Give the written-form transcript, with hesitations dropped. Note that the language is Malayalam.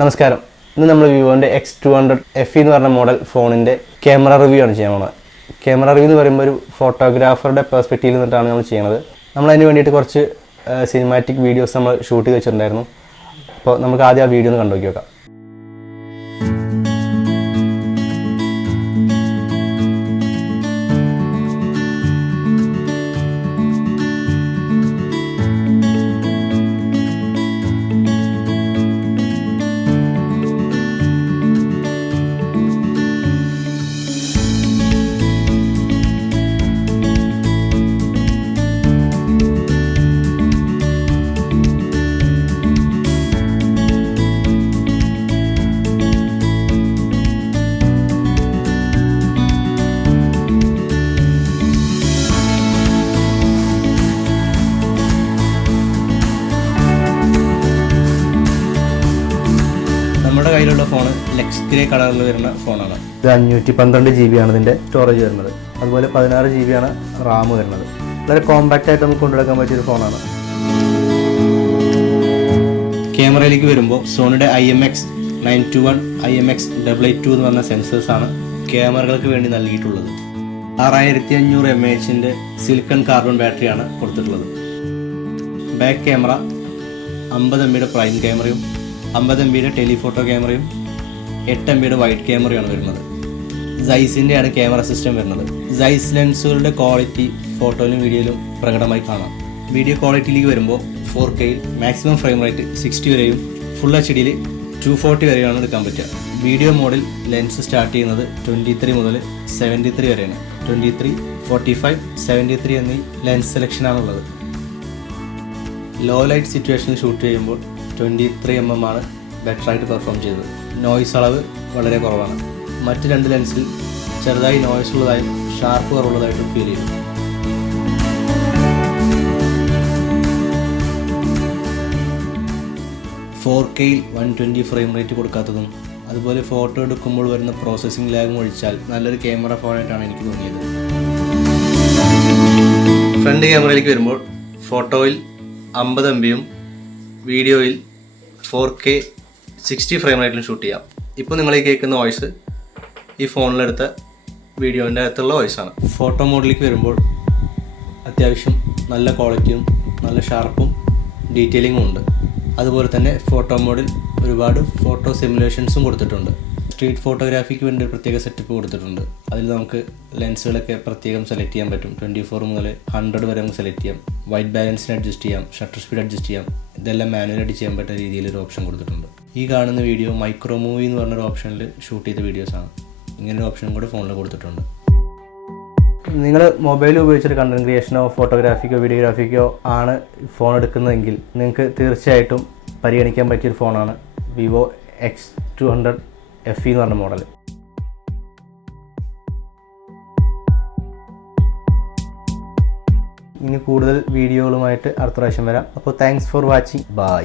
നമസ്കാരം. ഇന്ന് നമ്മൾ വിവോൻ്റെ X200 FE എന്ന് പറഞ്ഞ മോഡൽ ഫോണിൻ്റെ ക്യാമറ റിവ്യൂ ആണ് ചെയ്യാൻ പോകുന്നത്. ക്യാമറ റിവ്യൂ എന്ന് പറയുമ്പോൾ ഒരു ഫോട്ടോഗ്രാഫറുടെ പെർസ്പെക്റ്റീവിൽ നിന്നിട്ടാണ് നമ്മൾ ചെയ്യുന്നത്. നമ്മളതിന് വേണ്ടിയിട്ട് കുറച്ച് സിനിമാറ്റിക് വീഡിയോസ് നമ്മൾ ഷൂട്ട് ചെയ്ത് വെച്ചിട്ടുണ്ടായിരുന്നു. അപ്പോൾ നമുക്ക് ആദ്യം ആ വീഡിയോ ഒന്ന് കണ്ടു നോക്കാം. നമ്മുടെ കയ്യിലുള്ള ഫോണ് ലെക്സ് ഗ്രേ കളറിൽ വരുന്ന ഫോണാണ്. ഇത് 512 GB ആണ് ഇതിൻ്റെ സ്റ്റോറേജ് വരുന്നത്. അതുപോലെ 16 GB ആണ് റാം വരുന്നത്. വളരെ കോമ്പാക്റ്റ് ആയിട്ട് നമുക്ക് കൊണ്ടുനടക്കാൻ പറ്റിയൊരു ഫോണാണ്. ക്യാമറയിലേക്ക് വരുമ്പോൾ സോണിയുടെ IMX921 IMX882 എന്ന് പറഞ്ഞ സെൻസേഴ്സാണ് ക്യാമറകൾക്ക് വേണ്ടി നൽകിയിട്ടുള്ളത്. 6500 mAh സിലിക്കൺ കാർബൺ ബാറ്ററിയാണ് കൊടുത്തിട്ടുള്ളത്. ബാക്ക് ക്യാമറ 50 MB പ്രൈം ക്യാമറയും 50 MB ടെലിഫോട്ടോ ക്യാമറയും 8 MB വൈഡ് ക്യാമറയാണ് വരുന്നത്. സൈസിൻ്റെ ആണ് ക്യാമറ സിസ്റ്റം വരുന്നത്. സൈസ് ലെൻസുകളുടെ ക്വാളിറ്റി ഫോട്ടോയിലും വീഡിയോയിലും പ്രകടമായി കാണാം. വീഡിയോ ക്വാളിറ്റിയിലേക്ക് വരുമ്പോൾ 4K മാക്സിമം ഫ്രെയിം റേറ്റ് 60 വരെയും ഫുൾ HD 240 വരെയാണ് എടുക്കാൻ പറ്റുക. വീഡിയോ മോഡിൽ ലെൻസ് സ്റ്റാർട്ട് ചെയ്യുന്നത് 23 മുതൽ 73 വരെയാണ്. 23, 45, 73 എന്നീ ലെൻസ് സെലക്ഷനാണുള്ളത്. ലോ ലൈറ്റ് സിറ്റുവേഷനിൽ ഷൂട്ട് ചെയ്യുമ്പോൾ 23 mm ആണ് ബെറ്ററായിട്ട് പെർഫോം ചെയ്തത്. നോയ്സ് അളവ് വളരെ കുറവാണ്. മറ്റ് രണ്ട് ലെൻസിൽ ചെറുതായി നോയ്സ് ഉള്ളതായും ഷാർപ്പ് കുറവുള്ളതായിട്ടും ഫീൽ ചെയ്തു. .4K 120 ഫ്രെയിം റേറ്റ് കൊടുക്കാത്തതും അതുപോലെ ഫോട്ടോ എടുക്കുമ്പോൾ വരുന്ന പ്രോസസ്സിംഗ് ലാഗും ഒഴിച്ചാൽ നല്ലൊരു ക്യാമറ ഫോണായിട്ടാണ് എനിക്ക് തോന്നിയത്. ഫ്രണ്ട് ക്യാമറയിലേക്ക് വരുമ്പോൾ ഫോട്ടോയിൽ 50 MB വീഡിയോയിൽ 4K 60 ഫ്രെയിം റേറ്റിലും ഷൂട്ട് ചെയ്യാം. ഇപ്പോൾ നിങ്ങൾ ഈ കേൾക്കുന്ന വോയിസ് ഈ ഫോണിലെടുത്ത വീഡിയോൻ്റെ അകത്തുള്ള വോയിസാണ്. ഫോട്ടോ മോഡിലേക്ക് വരുമ്പോൾ അത്യാവശ്യം നല്ല ക്വാളിറ്റിയും നല്ല ഷാർപ്പും ഡീറ്റെയിലിങ്ങും ഉണ്ട്. അതുപോലെ തന്നെ ഫോട്ടോ മോഡിൽ ഒരുപാട് ഫോട്ടോ സിമുലേഷൻസും കൊടുത്തിട്ടുണ്ട്. സ്ട്രീറ്റ് ഫോട്ടോഗ്രാഫിക്ക് വേണ്ടി ഒരു പ്രത്യേക സെറ്റപ്പ് കൊടുത്തിട്ടുണ്ട്. അതിൽ നമുക്ക് ലെൻസുകളൊക്കെ പ്രത്യേകം സെലക്ട് ചെയ്യാൻ പറ്റും. 24 മുതൽ 100 വരെ നമുക്ക് സെലക്ട് ചെയ്യാം. വൈറ്റ് ബാലൻസിന് അഡ്ജസ്റ്റ് ചെയ്യാം, ഷട്ടർ സ്പീഡ് അഡ്ജസ്റ്റ് ചെയ്യാം. ഇതെല്ലാം മാനുവലായിട്ട് ചെയ്യാൻ പറ്റുന്ന രീതിയിലൊരു ഓപ്ഷൻ കൊടുത്തിട്ടുണ്ട്. ഈ കാണുന്ന വീഡിയോ മൈക്രോ മൂവി എന്ന് പറഞ്ഞൊരു ഓപ്ഷനിൽ ഷൂട്ട് ചെയ്ത വീഡിയോസാണ്. ഇങ്ങനൊരു ഓപ്ഷനും കൂടെ ഫോണിൽ കൊടുത്തിട്ടുണ്ട്. നിങ്ങൾ മൊബൈൽ ഉപയോഗിച്ചിട്ട് കണ്ടന്റ് ക്രിയേഷനോ ഫോട്ടോഗ്രാഫിക്കോ വീഡിയോഗ്രാഫിക്കോ ആണ് ഫോൺ എടുക്കുന്നതെങ്കിൽ നിങ്ങൾക്ക് തീർച്ചയായിട്ടും പരിഗണിക്കാൻ പറ്റിയൊരു ഫോണാണ് വിവോ X200 FE എന്ന് പറഞ്ഞ മോഡൽ. ഇനി കൂടുതൽ വീഡിയോകളുമായിട്ട് അടുത്ത പ്രാവശ്യം വരാം. അപ്പോൾ താങ്ക്സ് ഫോർ വാച്ചിങ്. ബൈ.